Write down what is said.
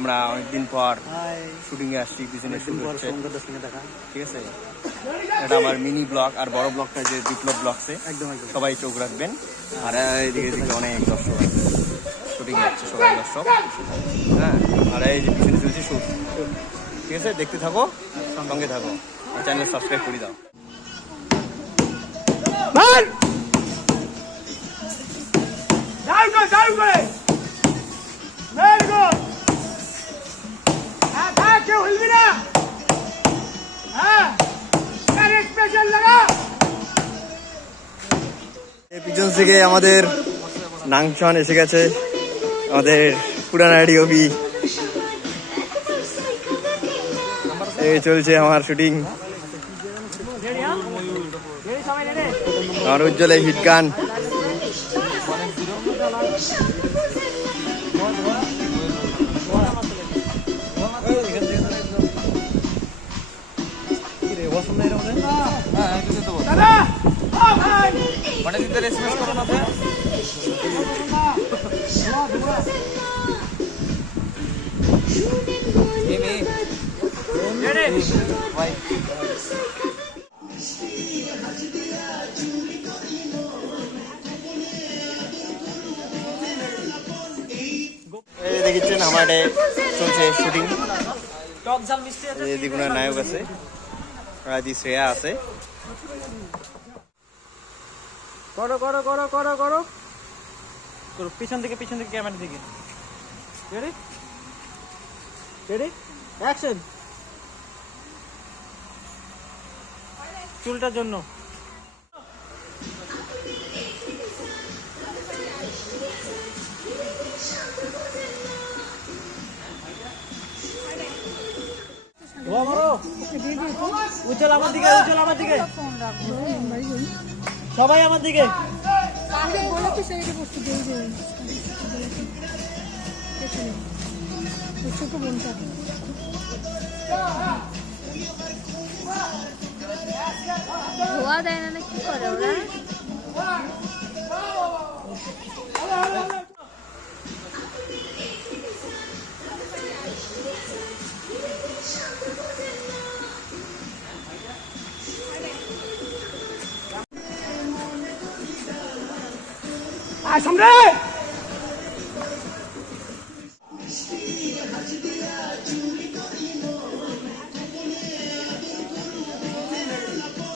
আমরা অনেকদিন পর শুটিং এ আসছি পিছনে শুট অনেকদিন হচ্ছে। সঙ্গে দেখা। ঠিক আছে? এটা আমার মিনি ব্লগ আর বড় ব্লগটা যে বিপ্লব ব্লগসে সবাই চোখ রাখবেন। আর এইদিকে এদিকে অনেক দর্শক আছে। শুটিং হচ্ছে সবাই দর্শক। হ্যাঁ আর এই যে পিছনে চলছে শুট ঠিক আছে? দেখতে থাকো সঙ্গে থাকো। চ্যানেল সাবস্ক্রাইব করে দাও। পিছন থেকে আমাদের নাংশন এসে গেছে। আমাদের পুরানাড়ি অবি এই চলছে আমার শুটিং। আমার উজ্জ্বলে হিট গান। এই দেখেছেন আমার চলছে শুটিং ওনার নায়ক আছে। রাজি শ্রেয়া আছে। করো করো করো করো করো। করো, পিছন থেকে পিছন থেকে ক্যামেরা দিকে। রেডি রেডি অ্যাকশন চুলটার জন্য। উজ্জ্বল আমার দিকে, উজ্জ্বল আমার দিকে। সবাই আমার দিকে। ধোয়া দেয় না না কি করে ওরা? 아, 삼래!